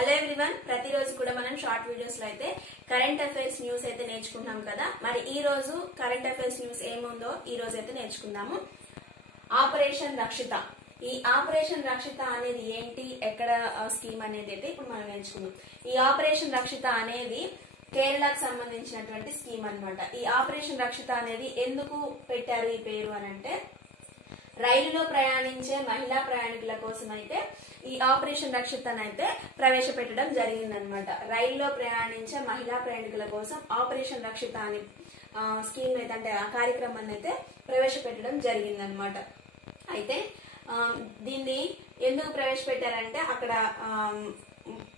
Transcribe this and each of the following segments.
Hello everyone, ప్రతిరోజు కూడా మనం షార్ట్ వీడియోస్ లో అయితే కరెంట్ అఫైర్స్ న్యూస్ అయితే నేర్చుకుంటాం కదా. మరి ఈ రోజు కరెంట్ అఫైర్స్ న్యూస్ ఏముందో ఈ రోజు అయితే నేర్చుకుందాము. ఆపరేషన్ రక్షిత. ఈ ఆపరేషన్ రక్షిత అనేది ఏంటి, ఎక్కడ స్కీమ్ అనేది అయితే ఇప్పుడు మనం నేర్చుకుందాం. ఈ ఆపరేషన్ రక్షిత అనేది కేరళకు సంబంధించినటువంటి స్కీమ్ అన్నమాట. ఈ ఆపరేషన్ రక్షిత అనేది ఎందుకు పెట్టారు ఈ పేరు అని అంటే, రైలులో ప్రయాణించే మహిళా ప్రయాణికుల కోసం అయితే ఈ ఆపరేషన్ రక్షితను అయితే ప్రవేశపెట్టడం జరిగిందనమాట. రైలులో ప్రయాణించే మహిళా ప్రయాణికుల కోసం ఆపరేషన్ రక్షిత అనే స్కీమ్ అయితే అంటే ఆ కార్యక్రమాన్ని అయితే ప్రవేశపెట్టడం జరిగిందనమాట. అయితే దీన్ని ఎందుకు ప్రవేశపెట్టారంటే, అక్కడ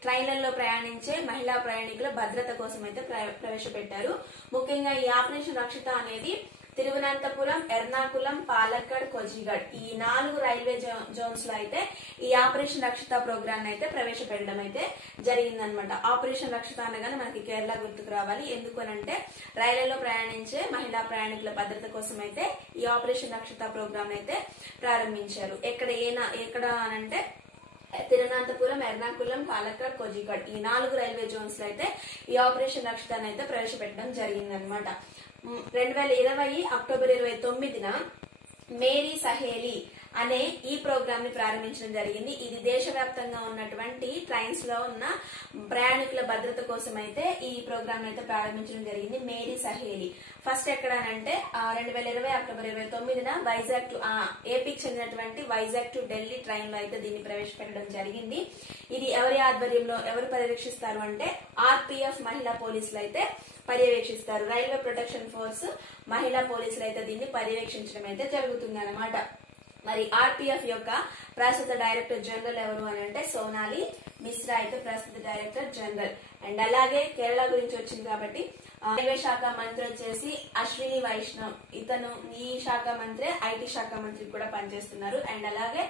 ట్రైన్లలో ప్రయాణించే మహిళా ప్రయాణికుల భద్రత కోసం అయితే ప్రవేశపెట్టారు. ముఖ్యంగా ఈ ఆపరేషన్ రక్షిత అనేది తిరువనంతపురం, ఎర్నాకుళం, పాలక్కడ్, కోజిగడ్ ఈ 4 రైల్వే జోన్స్ లో అయితే ఈ ఆపరేషన్ రక్షిత ప్రోగ్రామ్ అయితే ప్రవేశపెట్టడం అయితే జరిగిందనమాట. ఆపరేషన్ రక్షిత అనగానే మనకి కేరళ గుర్తుకు రావాలి. ఎందుకనంటే రైళ్లలో ప్రయాణించే మహిళా ప్రయాణికుల భద్రత కోసం అయితే ఈ ఆపరేషన్ రక్షిత ప్రోగ్రామ్ అయితే ప్రారంభించారు. ఎక్కడ అనంటే తిరువనంతపురం, ఎర్నాకుళం, పాలక్కడ్, కోజిగడ్ ఈ 4 రైల్వే జోన్స్ లో అయితే ఈ ఆపరేషన్ రక్షితాన్ని అయితే ప్రవేశపెట్టడం జరిగిందనమాట. 2020 అక్టోబర్ 29న మేరీ సహేలీ అనే ఈ ప్రోగ్రామ్ ని ప్రారంభించడం జరిగింది. ఇది దేశవ్యాప్తంగా ఉన్నటువంటి ట్రైన్స్ లో ఉన్న ప్రయాణికుల భద్రత కోసం అయితే ఈ ప్రోగ్రామ్ అయితే ప్రారంభించడం జరిగింది. మేరీ సహేలీ ఫస్ట్ ఎక్కడనంటే 2020 అక్టోబర్ 29న వైజాగ్ టు ఏపీకి చెందినటువంటి వైజాగ్ టు ఢిల్లీ ట్రైన్ లో అయితే దీన్ని ప్రవేశపెట్టడం జరిగింది. ఇది ఎవరి ఆధ్వర్యంలో ఎవరు పర్యవేక్షిస్తారు అంటే ఆర్పీఎఫ్ మహిళా పోలీసులు అయితే పర్యవేక్షిస్తారు. రైల్వే ప్రొటెక్షన్ ఫోర్స్ మహిళా పోలీసులు అయితే దీన్ని పర్యవేక్షించడం అయితే జరుగుతుంది అన్నమాట. మరి ఆర్పీఎఫ్ యొక్క ప్రస్తుత డైరెక్టర్ జనరల్ ఎవరు అని అంటే సోనాలి మిశ్రా అయితే ప్రస్తుత డైరెక్టర్ జనరల్. అండ్ అలాగే కేరళ గురించి వచ్చింది కాబట్టి రైల్వే శాఖ మంత్రి వచ్చేసి అశ్విని వైష్ణవ్, ఇతను ఈ శాఖ మంత్రి ఐటీ శాఖ మంత్రి కూడా పనిచేస్తున్నారు. అండ్ అలాగే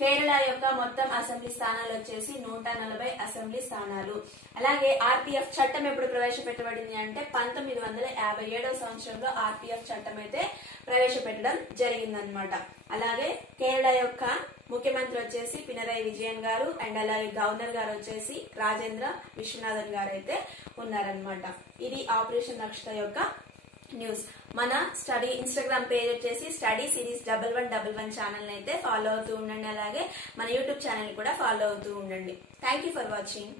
కేరళ యొక్క మొత్తం అసెంబ్లీ స్థానాలు వచ్చేసి 140 అసెంబ్లీ స్థానాలు. అలాగే ఆర్పీఎఫ్ చట్టం ఎప్పుడు ప్రవేశపెట్టబడింది అంటే 1957వ సంవత్సరంలో ఆర్పీఎఫ్ చట్టం అయితే ప్రవేశపెట్టడం జరిగిందనమాట. అలాగే కేరళ యొక్క ముఖ్యమంత్రి వచ్చేసి పినరయి విజయన్ గారు, అండ్ అలాగే గవర్నర్ గారు వచ్చేసి రాజేంద్ర విశ్వనాథన్ గారు అయితే ఉన్నారనమాట. ఇది ఆపరేషన్ రక్షిత యొక్క న్యూస్. మన స్టడీ ఇన్స్టాగ్రామ్ పేజ్ వచ్చేసి స్టడీ సిరీస్ 1111 ఛానల్ అయితే ఫాలో అవుతూ ఉండండి. అలాగే మన యూట్యూబ్ ఛానల్ కూడా ఫాలో అవుతూ ఉండండి. Thank you for watching.